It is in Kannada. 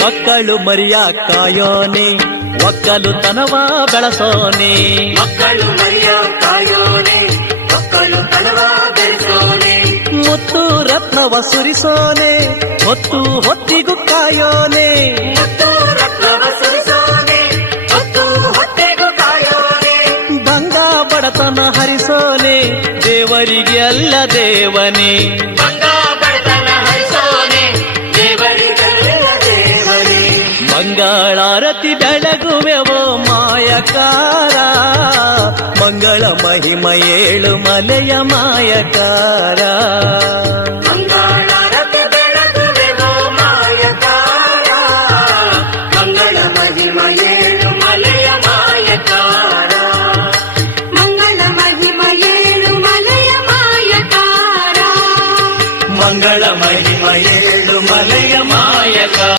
ಮಕ್ಕಳು ಮರಿಯ ಕಾಯೋನೆ ಒಕ್ಕಲು ತನವ ಬೆಳಸೋನೆ ಮಕ್ಕಳು ಮರಿಯ ಕಾಯೋನೆ ಮಕ್ಕಳು ತನವ ಬೆಳೆಸೋನೆ ಮುತ್ತು ರತ್ನವ ಸುರಿಸೋನೆ ಹೊತ್ತು ಹೊತ್ತಿಗೂ ಕಾಯೋನೆ ಮುತ್ತು ರತ್ನವ ಸುರಿಸೋನೆ ಹೊತ್ತು ಹೊಟ್ಟೆಗೂ ಕಾಯೋನೆ ಬಂಗ ಬಡತನ ಹರಿಸೋನೆ ದೇವರಿಗೆ ಅಲ್ಲ ದೇವನೇ ಬಂಗ ಬಡತನ ಹರಿಸೋನೆ ದೇವರಿಗಲ್ಲ ದೇವನೇ ಮಂಗಳಾರತಿ ಬೆಳಗುವೆವೋ ಮಾಯಕಾರ ಮಂಗಳ ಮಹಿಮ ಏಳು ಮಲೆಯ ಮಾಯಕಾರ ಮಂಗಳ